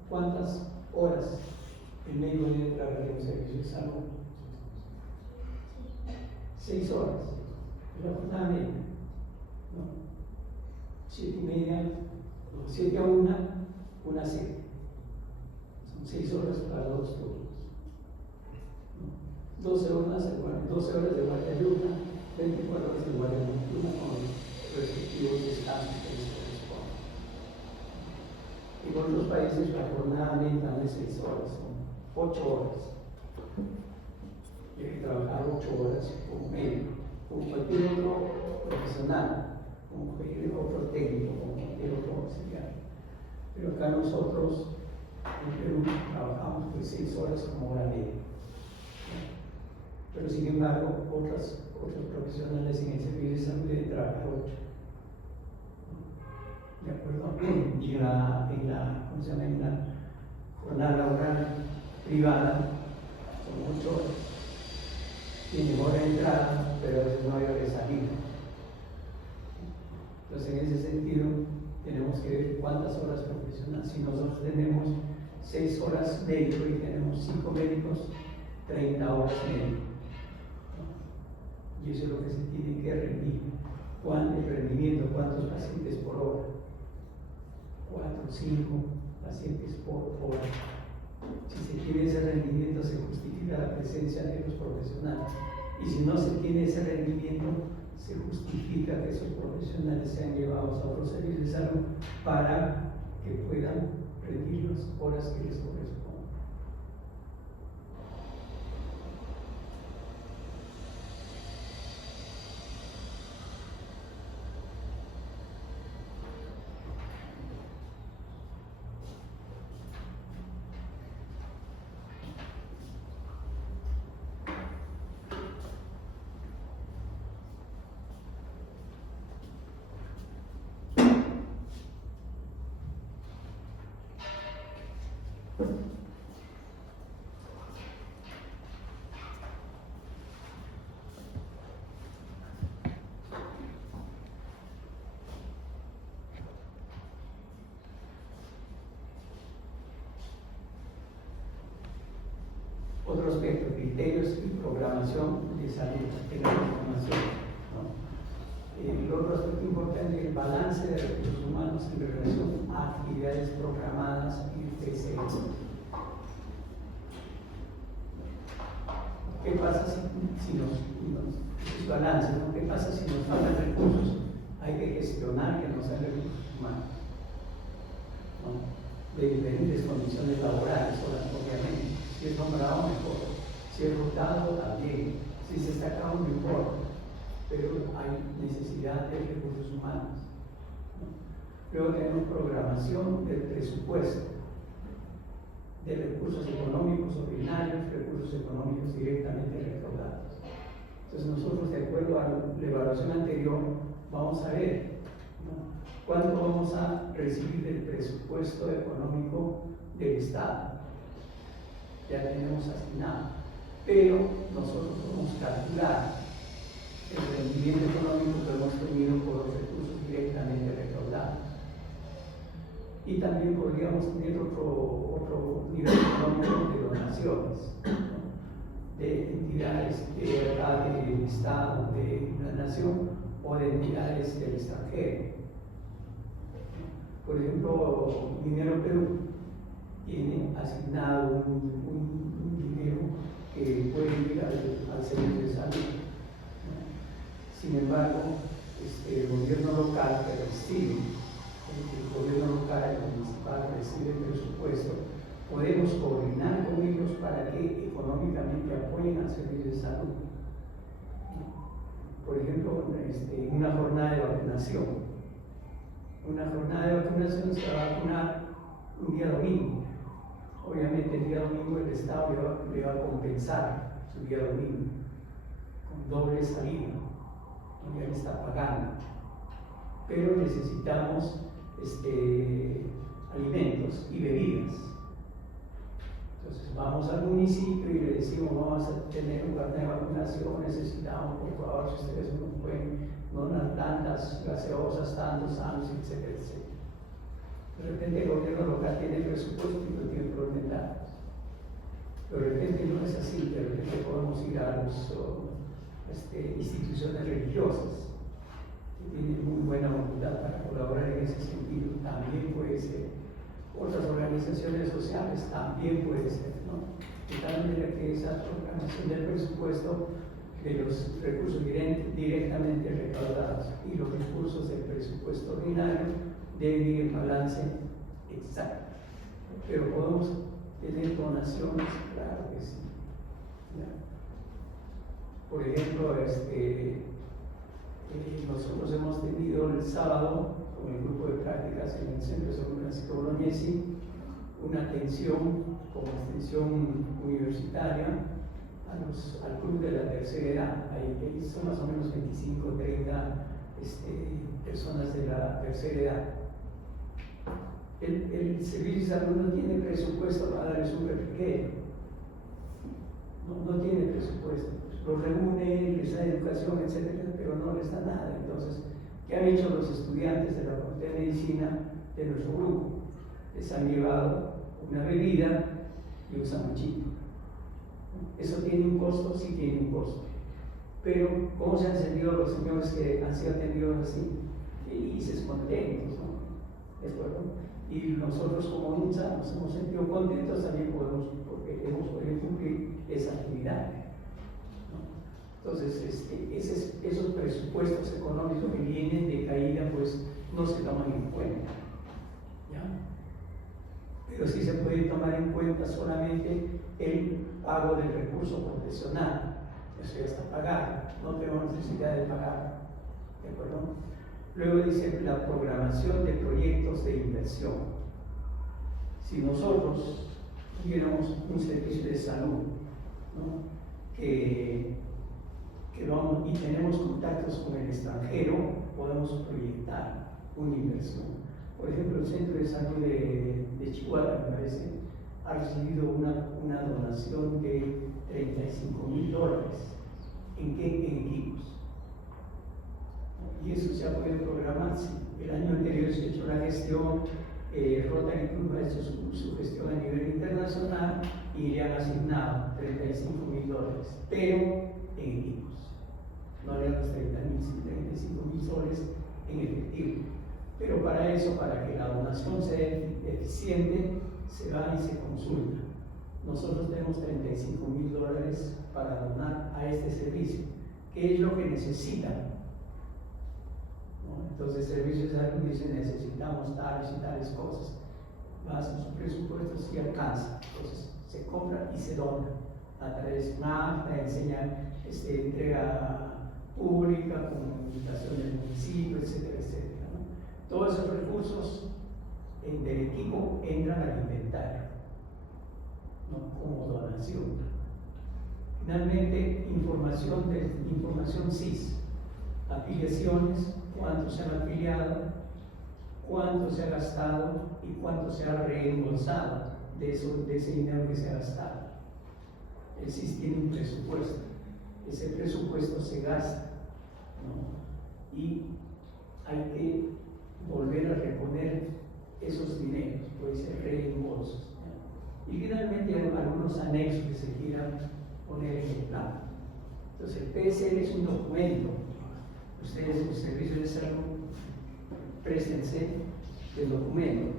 cuántas horas el médico debe trabajar en un servicio de salud. 6 horas, es la jornada media, ¿no? 7:30, 7 a 1, 1 a 7. Son 6 horas para 2 turnos. 12 horas de guardia diurna, 24 horas de guardia nocturna con los respectivos descansos que les corresponden. Y por otros países la jornada media no es 6 horas, son 8 horas. Hay que trabajar 8 horas como médico, como cualquier otro profesional, como cualquier otro técnico, como cualquier otro auxiliar. Pero acá nosotros en Perú trabajamos pues 6 horas como hora media. Pero sin embargo, otros profesionales en el servicio de salud deben trabajar 8. ¿De acuerdo? Y en la jornada laboral privada son 8 horas. Tiene hora de entrada, pero a veces no hay hora de salida. Entonces, en ese sentido, tenemos que ver cuántas horas profesionales. Si nosotros tenemos 6 horas médicos y tenemos 5 médicos, 30 horas médicos. Y eso es lo que se tiene que rendir. El rendimiento, cuántos pacientes por hora. 4 o 5 pacientes por hora. Si se tiene ese rendimiento, se justifica la presencia de los profesionales. Y si no se tiene ese rendimiento, se justifica que esos profesionales sean llevados a otros servicios de salud para que puedan rendir las horas que les corresponden. Otro aspecto, criterios y programación de salud, de la información, ¿no? El otro aspecto importante es el balance de recursos humanos en relación a actividades programadas y TCS. ¿Qué pasa si es balance, ¿no? ¿Qué pasa si nos faltan recursos? Hay que gestionar que nos sean recursos humanos, ¿no? De diferentes condiciones laborales, obviamente. Si es nombrado, mejor. Si es rotado, también. Si se está acá, no importa. Pero hay necesidad de recursos humanos, ¿no? Luego tenemos programación del presupuesto, de recursos económicos ordinarios, recursos económicos directamente recaudados. Entonces nosotros, de acuerdo a la evaluación anterior, vamos a ver, ¿no?, cuánto vamos a recibir del presupuesto económico del Estado. Ya tenemos asignado, pero nosotros podemos calcular el rendimiento económico que hemos tenido por los recursos directamente recaudados. Y también podríamos tener otro nivel económico de donaciones, ¿no?, de entidades del Estado, de la nación o de entidades del extranjero. Por ejemplo, Minero Perú tiene asignado un dinero que puede ir al servicio de salud. Sin embargo, el gobierno local que recibe, el gobierno local, el municipal recibe el presupuesto, podemos coordinar con ellos para que económicamente apoyen al servicio de salud. Por ejemplo, una jornada de vacunación. una jornada de vacunación, se va a vacunar un día domingo. Obviamente el día domingo el Estado le va a compensar su día domingo con doble salida, ya le está pagando. Pero necesitamos alimentos y bebidas. Entonces vamos al municipio y le decimos: vamos a tener un carnet de vacunación, necesitamos, por favor, si ustedes nos pueden donar tantas gaseosas, tantos sándwiches, etcétera, etcétera. De repente el gobierno local tiene presupuesto y no tiene problema. De repente no es así, de repente podemos ir a las instituciones religiosas que tienen muy buena voluntad para colaborar en ese sentido. También puede ser. Otras organizaciones sociales también puede ser, ¿no? De tal manera que esa programación del presupuesto, de los recursos directamente recaudados y los recursos del presupuesto ordinario deben ir en balance exacto. Pero podemos tener donaciones, claro que sí. ¿Ya? Por ejemplo, nosotros hemos tenido el sábado, con el grupo de prácticas en el Centro de Salud Francisco Bolognesi, una atención como extensión universitaria al club de la tercera edad. Ahí son más o menos 25 o 30 personas de la tercera edad. El servicio de salud no tiene presupuesto para darles un refrigerio, no tiene presupuesto. Los reúne, les da educación, etcétera, pero no les da nada. Entonces, ¿qué han hecho los estudiantes de la Facultad de Medicina de nuestro grupo? Les han llevado una bebida y un sanguchito. ¿Eso tiene un costo? Sí tiene un costo. Pero, ¿cómo se han sentido los señores que han sido atendidos así? Felices, contentos, ¿no? ¿De acuerdo? Y nosotros como UNSA nos hemos sentido contentos también porque hemos podido cumplir esa actividad. Entonces, esos presupuestos económicos que vienen de caída, pues no se toman en cuenta, ¿ya? Pero sí se puede tomar en cuenta solamente el pago del recurso profesional. Eso ya está pagado, no tenemos necesidad de pagar, ¿de acuerdo? Luego dice la programación de proyectos de inversión. Si nosotros tuviéramos un servicio de salud, ¿no? que vamos y tenemos contactos con el extranjero, podemos proyectar una inversión. Por ejemplo, el Centro de Salud de Chihuahua, me parece, ha recibido una donación de $35,000. ¿En qué? En equipos. Y eso se ha podido programar. Sí. El año anterior se ha hecho la gestión, Rotary Club ha hecho su gestión a nivel internacional y le han asignado $35,000, pero en equipos. No le dan los 35,000 soles en efectivo. Pero para eso, para que la donación sea eficiente, se va y se consulta. Nosotros tenemos $35,000 para donar a este servicio. ¿Qué es lo que necesitan? ¿No? Entonces, el servicio de salud dice: necesitamos tales y tales cosas. Vas a su presupuesto, si alcanza. Entonces, se compra y se dona a través de una acta, entrega pública, con invitación del municipio, etcétera, etcétera, ¿no? Todos esos recursos del equipo entran al inventario, ¿no? Como donación. Finalmente, información CIS, afiliaciones, cuánto se han afiliado, cuánto se ha gastado y cuánto se ha reembolsado de ese dinero que se ha gastado. El CIS tiene un presupuesto, ese presupuesto se gasta, ¿no? Y hay que volver a reponer esos dineros, puede ser reembolsos, ¿no? Y finalmente hay algunos anexos que se quieran poner en el plan. Entonces, el PSL es un documento. Ustedes, los servicios de salud, préstense el documento.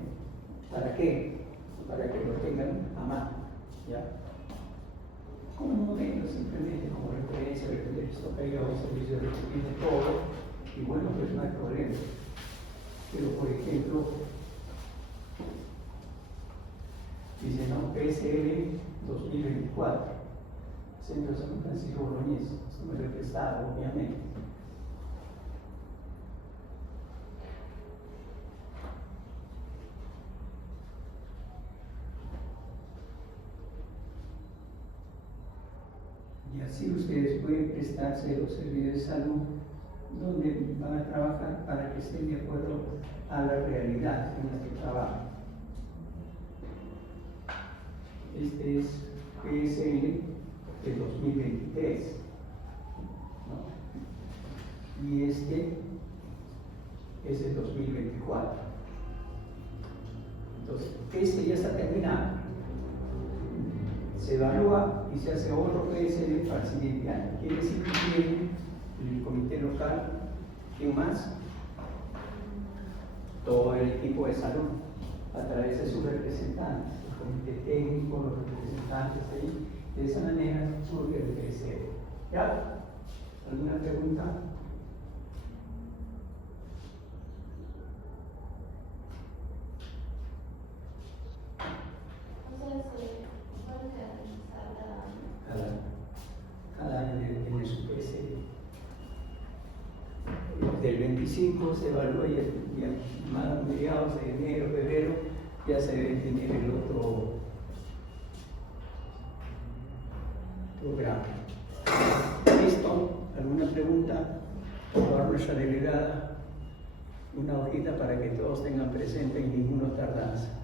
¿Para qué? Para que lo tengan a mano, ¿ya? Como un modelo, simplemente como referencia, esto caiga un servicio de tiene todo, y bueno, pues no hay problema. Pero, por ejemplo, dice, no, PSL 2024, Centro de Salud Francisco Bolognesi, esto me lo he prestado, obviamente. si ustedes pueden prestarse los servicios de salud donde van a trabajar para que estén de acuerdo a la realidad en la que trabajan. Este es PSL de 2023, ¿no? Y este es el 2024. Entonces, este ya está terminado. Se evalúa y se hace otro PSL para el siguiente año. Quiere decir que tiene el comité local, ¿quién más? Todo el equipo de salud, a través de sus representantes, el comité técnico, los representantes ahí. De esa manera surge el PSL. ¿Ya? ¿Alguna pregunta? Cada año tiene su PSL. Del 25 se evalúa y a mediados de enero, febrero, ya se debe tener el otro programa. ¿Listo? ¿Alguna pregunta? Por favor, nuestra delegada, una hojita para que todos tengan presente y ninguno tardanza.